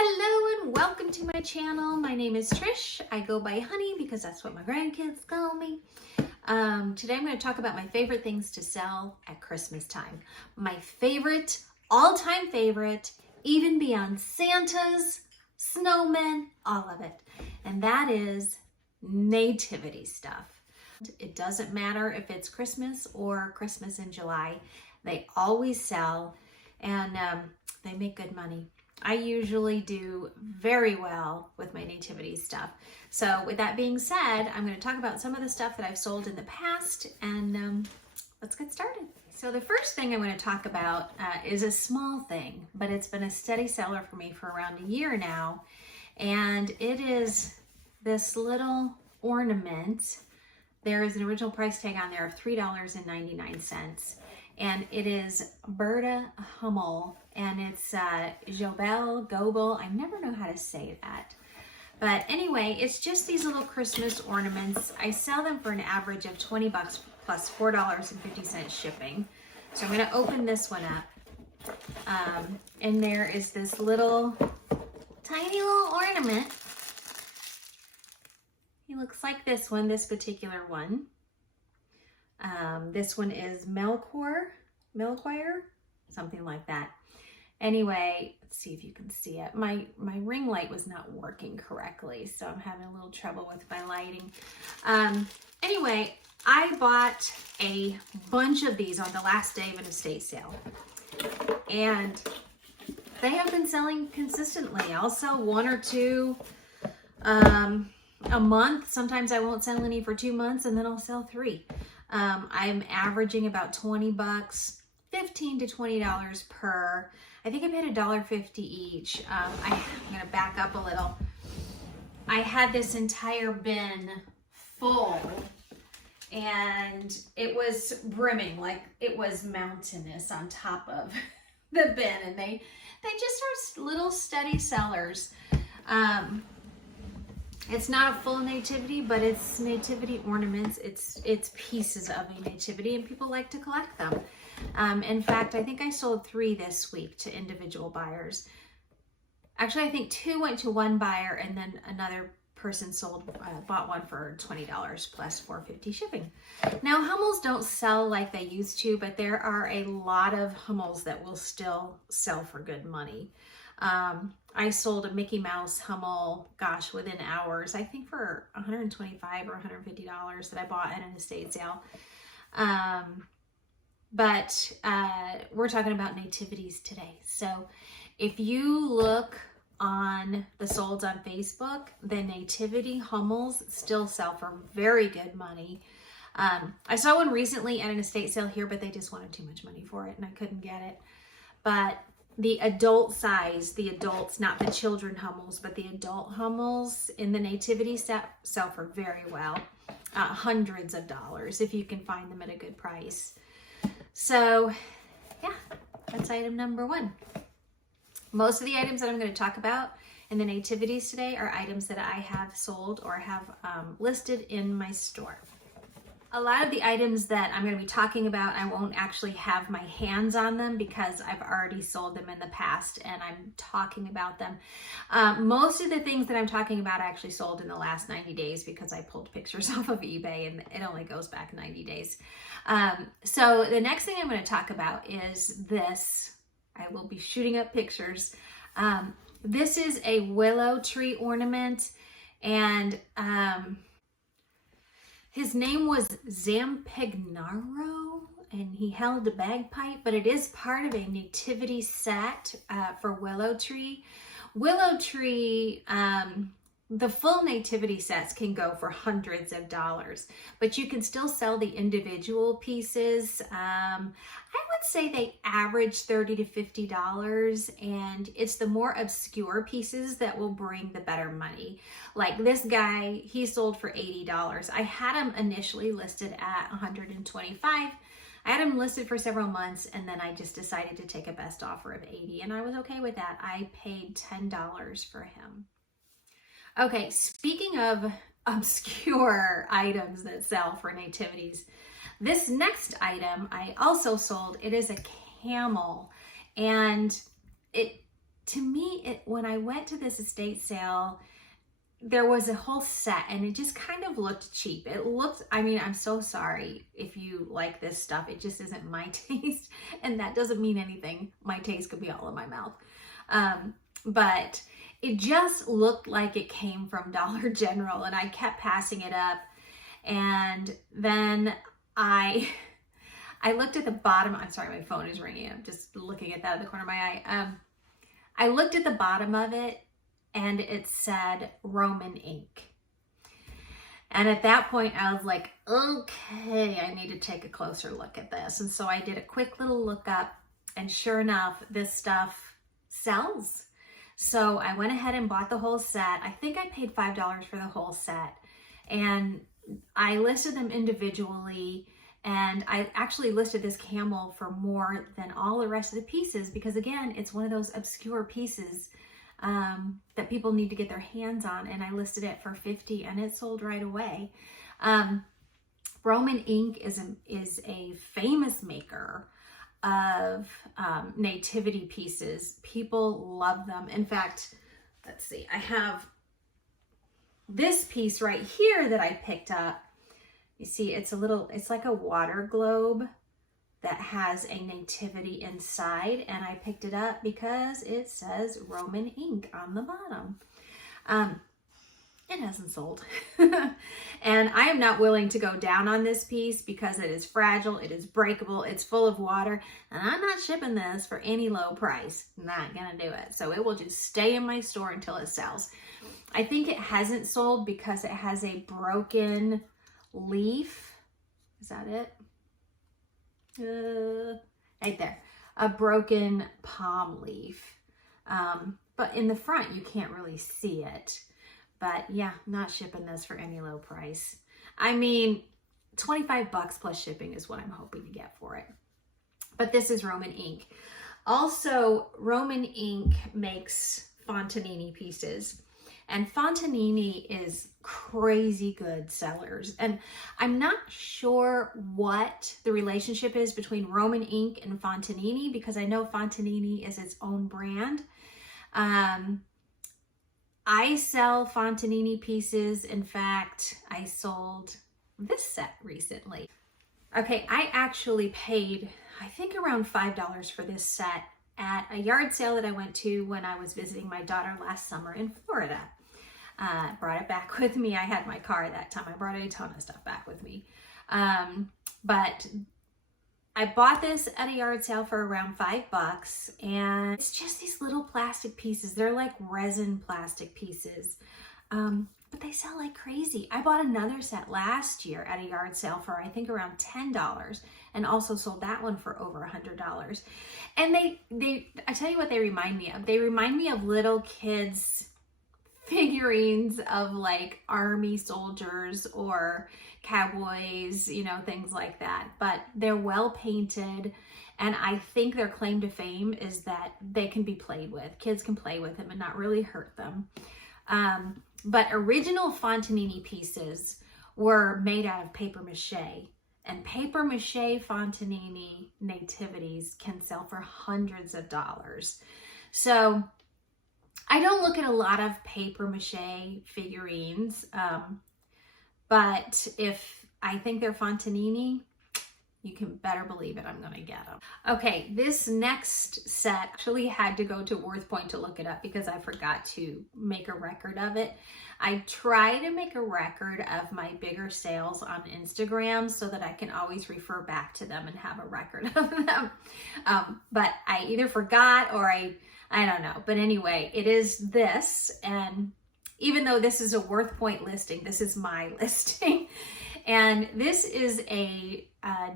Hello and welcome to my channel. My name is Trish. I go by Honey because that's what my grandkids call me. Today I'm going to talk about my favorite things to sell at Christmas time. My favorite, all-time favorite, even beyond Santas, snowmen, all of it. And that is nativity stuff. It doesn't matter if it's Christmas or Christmas in July. They always sell and they make good money. I usually do very well with my nativity stuff. So with that being said, I'm going to talk about some of the stuff that I've sold in the past and let's get started. So the first thing I'm going to talk about is a small thing, but it's been a steady seller for me for around a year now. And it is this little ornament. There is an original price tag on there of $3.99. And it is Berta Hummel, and it's Gobel. I never know how to say that. But anyway, it's just these little Christmas ornaments. I sell them for an average of 20 bucks plus $4.50 shipping. So I'm gonna open this one up. And there is this little, tiny little ornament. He looks like this one, this particular one. This one is Melchior, something like that. Anyway, let's see if you can see it. My ring light was not working correctly, so I'm having a little trouble with my lighting. Anyway, I bought a bunch of these on the last day of an estate sale, and they have been selling consistently. I'll sell one or two a month. Sometimes I won't sell any for 2 months, and then I'll sell 3. I'm averaging about 20 bucks, $15 to $20 per. I think I paid $1.50 each. I'm gonna back up a little. I had this entire bin full and it was brimming, like it was mountainous on top of the bin, and they just are little steady sellers. It's not a full nativity, but it's nativity ornaments. It's pieces of a nativity, and people like to collect them. In fact, I think I sold 3 this week to individual buyers. Actually, I think 2 went to one buyer, and then another person bought one for $20 plus $4.50 shipping. Now, Hummels don't sell like they used to, but there are a lot of Hummels that will still sell for good money. I sold a Mickey Mouse Hummel, gosh, within hours, I think for $125 or $150 that I bought at an estate sale. But we're talking about nativities today. So if you look on the solds on Facebook, the nativity Hummels still sell for very good money. I saw one recently at an estate sale here, but they just wanted too much money for it and I couldn't get it. But the adult size, the adults, not the children Hummels, but the adult Hummels in the nativity set sell for very well. Hundreds of dollars if you can find them at a good price. So yeah, that's item number 1. Most of the items that I'm going to talk about in the nativities today are items that I have sold or have listed in my store. A lot of the items that I'm going to be talking about, I won't actually have my hands on them because I've already sold them in the past and I'm talking about them. Most of the things that I'm talking about I actually sold in the last 90 days because I pulled pictures off of eBay and it only goes back 90 days. So the next thing I'm going to talk about is this. I will be shooting up pictures. This is a willow tree ornament, and his name was Zampignaro, and he held a bagpipe, but it is part of a nativity set for Willow Tree. Willow Tree, the full nativity sets can go for hundreds of dollars, but you can still sell the individual pieces. I would say they average $30 to $50, and it's the more obscure pieces that will bring the better money. Like this guy, he sold for $80. I had him initially listed at $125. I had him listed for several months, and then I just decided to take a best offer of $80, and I was okay with that. I paid $10 for him. Okay, speaking of obscure items that sell for nativities, this next item I also sold. It is a camel, and it to me, when I went to this estate sale, there was a whole set and it just kind of looked cheap. It looked, I mean, I'm so sorry if you like this stuff. It just isn't my taste, and that doesn't mean anything. My taste could be all in my mouth. But it just looked like it came from Dollar General, and I kept passing it up. And then I looked at the bottom. I'm sorry, my phone is ringing. I'm just looking at that in the corner of my eye. I looked at the bottom of it, and it said Roman ink. And at that point, I was like, okay, I need to take a closer look at this. And so I did a quick little look up, and sure enough, this stuff sells. So I went ahead and bought the whole set. I think I paid $5 for the whole set. And I listed them individually, and I actually listed this camel for more than all the rest of the pieces because, again, it's one of those obscure pieces that people need to get their hands on, and I listed it for $50 and it sold right away. Roman ink is a famous maker of nativity pieces. People love them. In fact, let's see, I have this piece right here that I picked up. You see, it's like a water globe that has a nativity inside, and I picked it up because it says Roman ink on the bottom. It hasn't sold. And I am not willing to go down on this piece because it is fragile, it is breakable, it's full of water, and I'm not shipping this for any low price. Not gonna do it. So it will just stay in my store until it sells. I think it hasn't sold because it has a broken leaf. Is that it? Right there, a broken palm leaf. But in the front, you can't really see it. But yeah, not shipping this for any low price. I mean, $25 plus shipping is what I'm hoping to get for it. But this is Roman ink. Also, Roman ink makes Fontanani pieces. And Fontanani is crazy good sellers. And I'm not sure what the relationship is between Roman ink and Fontanani, because I know Fontanani is its own brand. I sell Fontanani pieces. In fact, I sold this set recently. Okay, I actually paid, I think, around $5 for this set at a yard sale that I went to when I was visiting my daughter last summer in Florida. Brought it back with me. I had my car at that time. I brought a ton of stuff back with me. But I bought this at a yard sale for around $5, and it's just these little plastic pieces. They're like resin plastic pieces, but they sell like crazy. I bought another set last year at a yard sale for, I think, around $10, and also sold that one for over $100. And I tell you what they remind me of. They remind me of little kids' figurines of like army soldiers or cowboys, you know, things like that. But they're well painted, and I think their claim to fame is that they can be played with. Kids can play with them and not really hurt them. But original Fontanani pieces were made out of paper mache, and paper mache Fontanani nativities can sell for hundreds of dollars. So I don't look at a lot of paper mache figurines, but if I think they're Fontanani, you can better believe it, I'm gonna get them. Okay, this next set actually had to go to Worth Point to look it up because I forgot to make a record of it. I try to make a record of my bigger sales on Instagram so that I can always refer back to them and have a record of them. But I either forgot or I don't know. But anyway, it is this. And even though this is a Worth Point listing, this is my listing. And this is a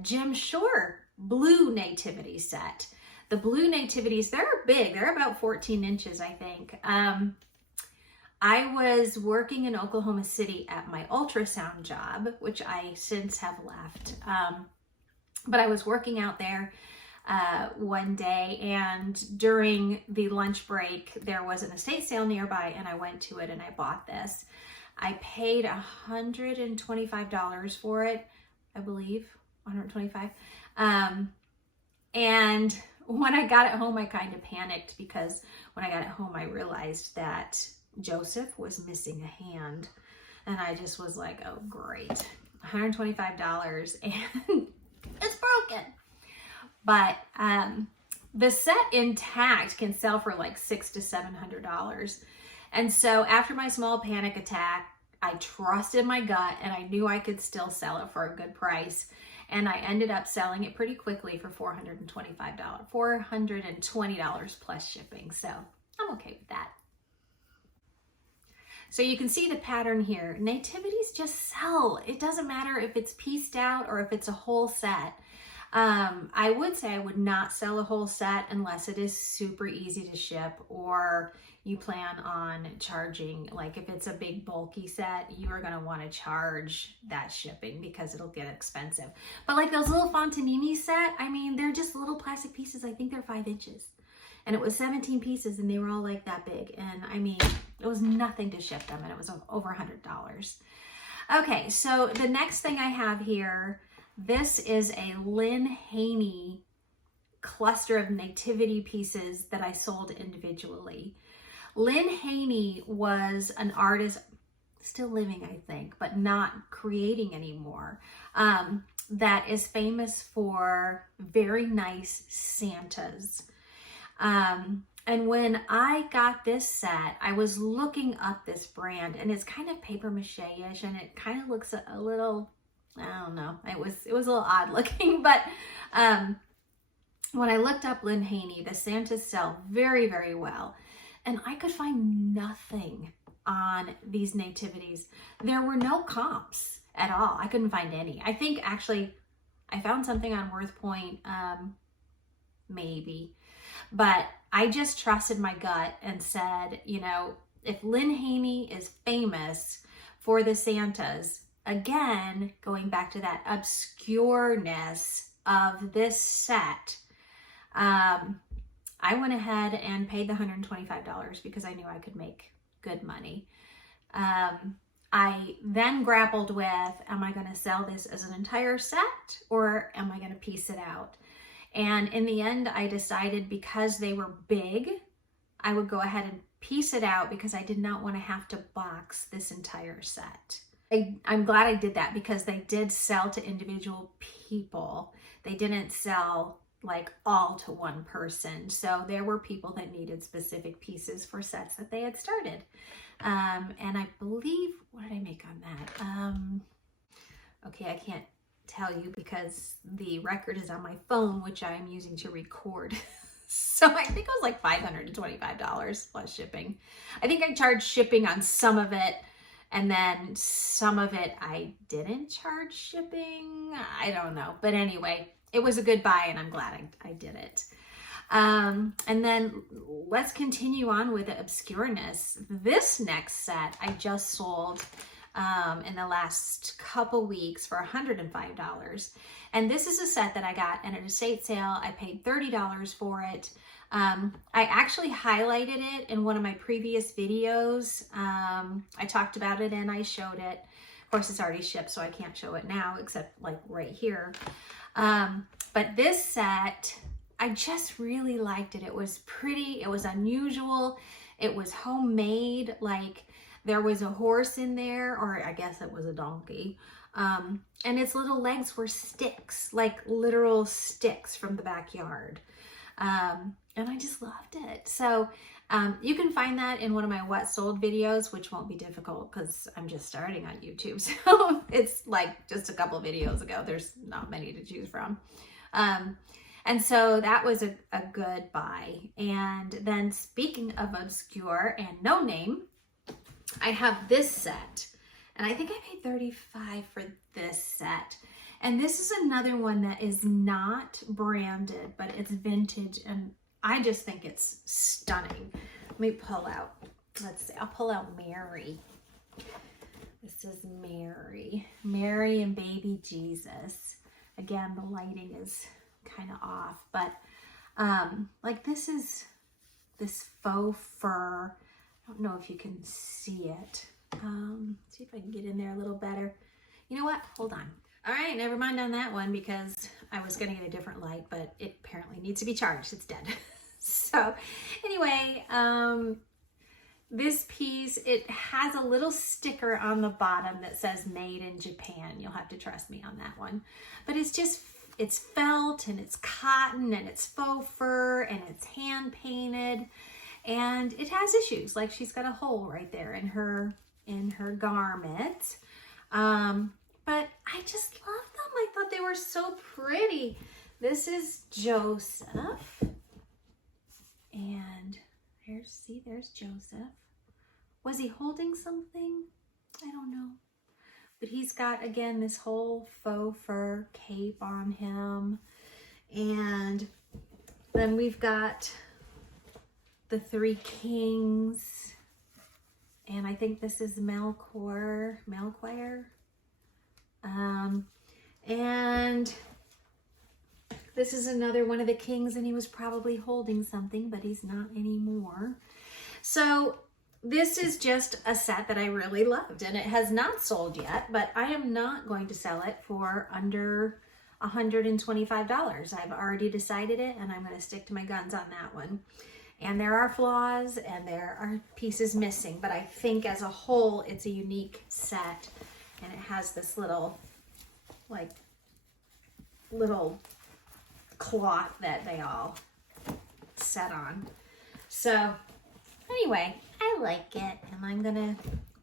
Jim Shore blue nativity set. The blue nativities, they're big. They're about 14 inches, I think. I was working in Oklahoma City at my ultrasound job, which I since have left. But I was working out there one day, and during the lunch break, there was an estate sale nearby, and I went to it and I bought this. I paid $125 for it, I believe, $125. And when I got it home, I kind of panicked because when I got it home, I realized that Joseph was missing a hand. And I just was like, oh, great. $125 and it's broken. But the set intact can sell for like $600 to $700. And so after my small panic attack, I trusted my gut and I knew I could still sell it for a good price. And I ended up selling it pretty quickly for $420 plus shipping. So I'm okay with that. So you can see the pattern here. Nativities just sell. It doesn't matter if it's pieced out or if it's a whole set. I would say I would not sell a whole set unless it is super easy to ship or you plan on charging, like if it's a big bulky set, you are going to want to charge that shipping because it'll get expensive. But like those little Fontanani set, I mean, they're just little plastic pieces. I think they're 5 inches. And it was 17 pieces and they were all like that big. And I mean, it was nothing to ship them and it was over $100. Okay, so the next thing I have here, this is a Lynn Haney cluster of nativity pieces that I sold individually. Lynn Haney was an artist, still living, I think, but not creating anymore, that is famous for very nice Santas. And when I got this set, I was looking up this brand and it's kind of paper mache-ish and it kind of looks a little, I don't know, it was a little odd looking, but when I looked up Lynn Haney, the Santas sell very, very well. And I could find nothing on these nativities. There were no comps at all. I couldn't find any. I think actually I found something on WorthPoint, maybe. But I just trusted my gut and said, you know, if Lynn Haney is famous for the Santas, again, going back to that obscureness of this set, I went ahead and paid the $125 because I knew I could make good money. I then grappled with, am I going to sell this as an entire set or am I going to piece it out? And in the end, I decided because they were big, I would go ahead and piece it out because I did not want to have to box this entire set. I'm glad I did that because they did sell to individual people. They didn't sell like all to one person. So there were people that needed specific pieces for sets that they had started. And I believe, what did I make on that? Okay, I can't tell you because the record is on my phone, which I am using to record. So I think it was like $525 plus shipping. I think I charged shipping on some of it. And then some of it I didn't charge shipping. I don't know. But anyway, it was a good buy and I'm glad I did it. And then let's continue on with the obscureness. This next set I just sold in the last couple weeks for $105. And this is a set that I got at an estate sale. I paid $30 for it. I actually highlighted it in one of my previous videos. I talked about it and I showed it. Of course, it's already shipped, so I can't show it now, except like right here. But this set, I just really liked it. It was pretty, it was unusual, it was homemade, like there was a horse in there, or I guess it was a donkey. And its little legs were sticks, like literal sticks from the backyard. And I just loved it. So you can find that in one of my what sold videos, which won't be difficult because I'm just starting on YouTube. So it's like just a couple videos ago. There's not many to choose from. And so that was a good buy. And then speaking of obscure and no name, I have this set. And I think I paid $35 for this set. And this is another one that is not branded, but it's vintage. And I just think it's stunning. Let me pull out, let's see, I'll pull out Mary. This is Mary. Mary and baby Jesus. Again, the lighting is kind of off, but like this is this faux fur. I don't know if you can see it. See if I can get in there a little better. You know what? Hold on. All right, never mind on that one because I was gonna get a different light, but it apparently needs to be charged. It's dead. So anyway, this piece, it has a little sticker on the bottom that says made in Japan. You'll have to trust me on that one. But it's felt and it's cotton and it's faux fur and it's hand painted, and it has issues. Like she's got a hole right there in her garment. But I just love them. I thought they were so pretty. This is Joseph. And there's Joseph. Was he holding something? I don't know. But he's got, again, this whole faux fur cape on him. And then we've got the three kings. And I think this is Melchior. And this is another one of the kings, and he was probably holding something, but he's not anymore. So this is just a set that I really loved, and it has not sold yet, but I am not going to sell it for under $125. I've already decided it, and I'm going to stick to my guns on that one. And there are flaws and there are pieces missing, but I think as a whole, it's a unique set, and it has this little cloth that they all set on. So anyway, I like it, and I'm gonna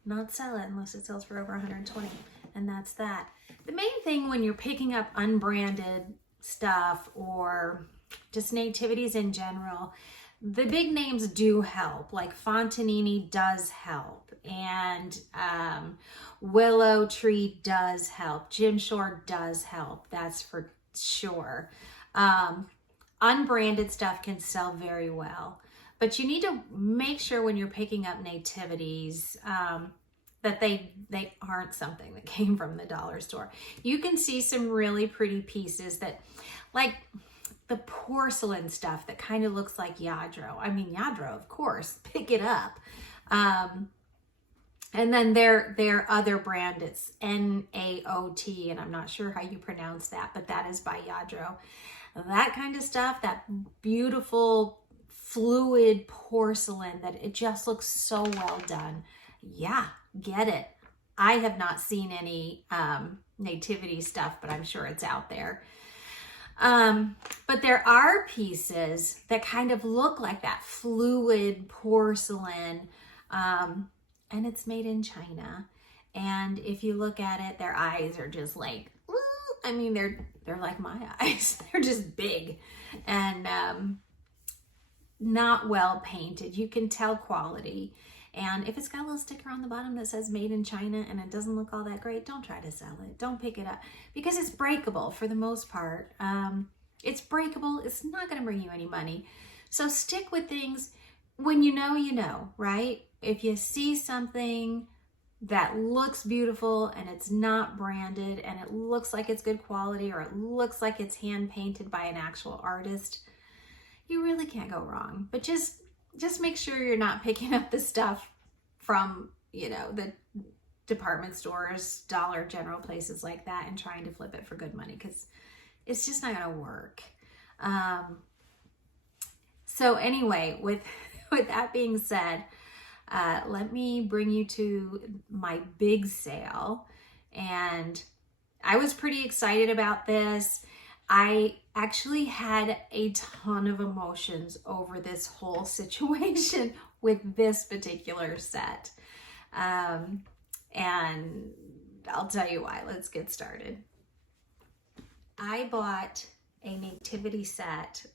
not sell it unless it sells for over 120, and that's that. The main thing when you're picking up unbranded stuff or just nativities in general, the big names do help. Like Fontanani does help, and Willow tree does help. Jim Shore does help, that's for sure. Unbranded stuff can sell very well, but you need to make sure when you're picking up nativities that they aren't something that came from the dollar store. You can see some really pretty pieces that, like the porcelain stuff that kind of looks like Yadro. I mean, Yadro, of course, pick it up. And then their other brand, it's Naot, and I'm not sure how you pronounce that, but that is by Yadro. That kind of stuff, that beautiful fluid porcelain that it just looks so well done. Yeah, get it. I have not seen any nativity stuff, but I'm sure it's out there. But there are pieces that kind of look like that fluid porcelain, and it's made in China. And if you look at it, their eyes are just like, I mean, they're like my eyes. They're just big and not well painted. You can tell quality. And if it's got a little sticker on the bottom that says made in China and it doesn't look all that great, don't try to sell it. Don't pick it up, because it's breakable for the most part. It's breakable. It's not going to bring you any money. So stick with things when you know, right? If you see something that looks beautiful and it's not branded and it looks like it's good quality, or it looks like it's hand painted by an actual artist, you really can't go wrong. But just make sure you're not picking up the stuff from, the department stores, Dollar General, places like that, and trying to flip it for good money, because it's just not going to work. So anyway, with that being said, let me bring you to my big sale. And I was pretty excited about this. I actually had a ton of emotions over this whole situation with this particular set. And I'll tell you why. Let's get started. I bought a nativity set.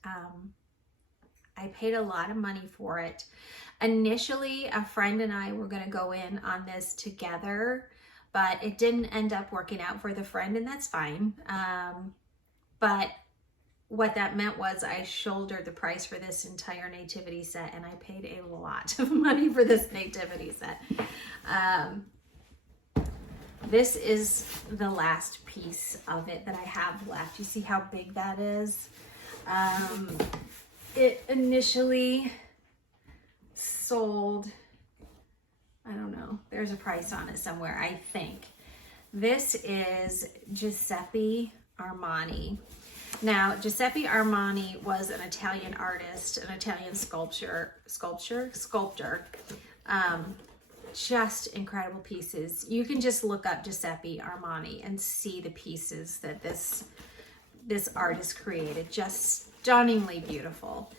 I paid a lot of money for it. Initially, a friend and I were going to go in on this together, but it didn't end up working out for the friend, and that's fine. But what that meant was I shouldered the price for this entire nativity set, and I paid a lot of money for this nativity set. This is the last piece of it that I have left. You see how big that is? It initially sold, I don't know, there's a price on it somewhere, I think. This is Giuseppe Armani. Now, Giuseppe Armani was an Italian artist, an Italian sculptor. Just incredible pieces. You can just look up Giuseppe Armani and see the pieces that this artist created. Just stunningly beautiful.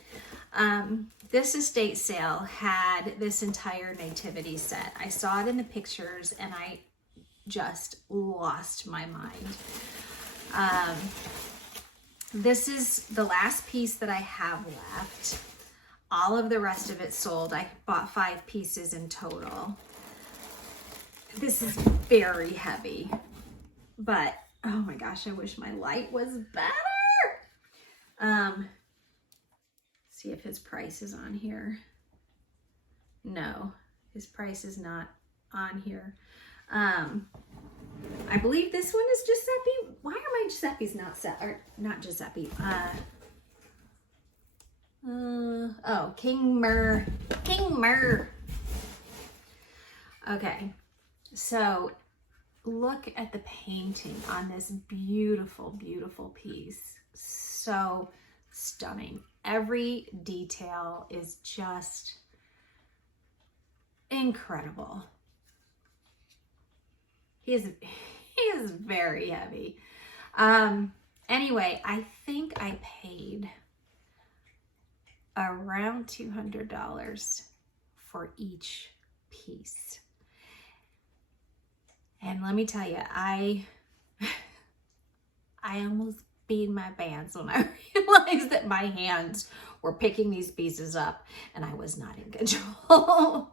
This estate sale had this entire nativity set. I saw it in the pictures and I just lost my mind. This is the last piece that I have left. All of the rest of it sold. I bought 5 pieces in total. This is very heavy, but oh my gosh, I wish my light was better. See if his price is on here. No, his price is not on here. I believe this one is Giuseppe. Why are my Giuseppes not set? Or not Giuseppe. Oh, King Myrrh. King Myrrh. Okay, so look at the painting on this beautiful, beautiful piece. So stunning. Every detail is just incredible. He is very heavy. Anyway, I think I paid around $200 for each piece. And let me tell you, I almost beat my pants when I realized that my hands were picking these pieces up and I was not in control.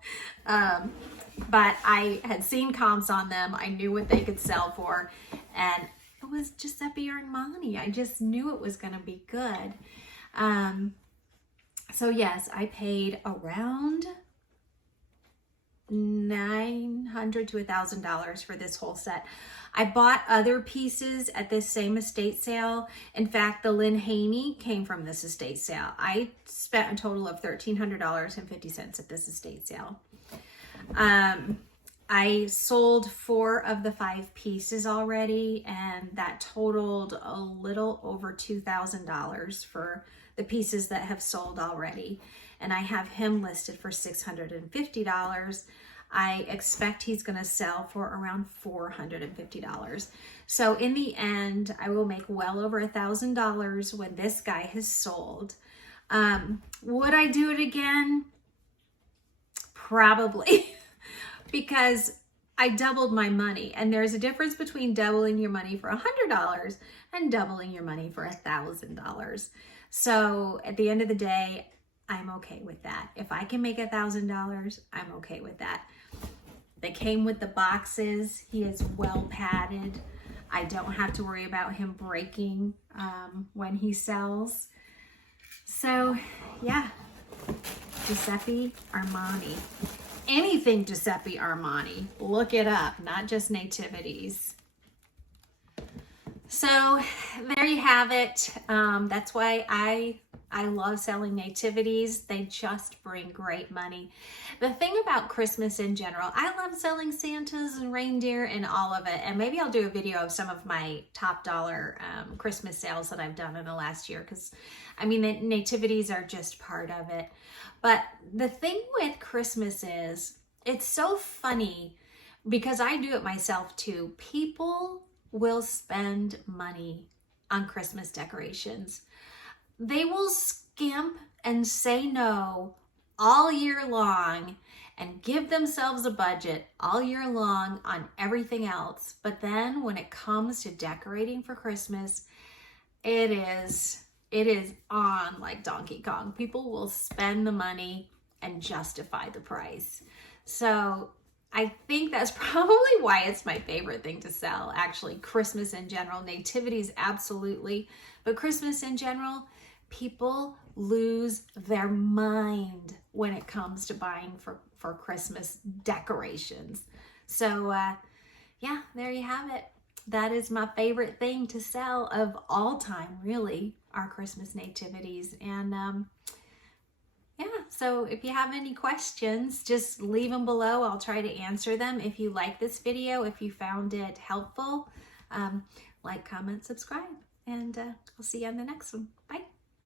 But I had seen comps on them. I knew what they could sell for, and it was Giuseppe Armani. I just knew it was going to be good. So yes, I paid around $900 to $1,000 for this whole set. I bought other pieces at this same estate sale. In fact, the Lynn Haney came from this estate sale. I spent a total of $1,300.50 at this estate sale. I sold 4 of the 5 pieces already, and that totaled a little over $2,000 for the pieces that have sold already. And I have him listed for $650. I expect he's going to sell for around $450. So in the end, I will make well over $1,000 when this guy has sold. Would I do it again? Probably. Because I doubled my money, and there's a difference between doubling your money for $100 and doubling your money for $1,000. So at the end of the day, I'm okay with that. If I can make $1,000, I'm okay with that. They came with the boxes. He is well padded. I don't have to worry about him breaking when he sells. So yeah, Giuseppe Armani. Anything Giuseppe Armani, look it up, not just nativities. So there you have it. That's why I love selling nativities. They just bring great money. The thing about Christmas in general, I love selling Santas and reindeer and all of it. And maybe I'll do a video of some of my top dollar Christmas sales that I've done in the last year, because I mean, the nativities are just part of it. But the thing with Christmas is, it's so funny because I do it myself too. People will spend money on Christmas decorations. They will skimp and say no all year long and give themselves a budget all year long on everything else. But then when it comes to decorating for Christmas, it is on like Donkey Kong. People will spend the money and justify the price. So I think that's probably why it's my favorite thing to sell, actually. Christmas in general, nativities absolutely, but Christmas in general, people lose their mind when it comes to buying for Christmas decorations. So yeah, there you have it. That is my favorite thing to sell of all time, really, are Christmas nativities. And yeah, so if you have any questions, just leave them below. I'll try to answer them. If you like this video, if you found it helpful, like, comment, subscribe. and I'll see you on the next one. Bye.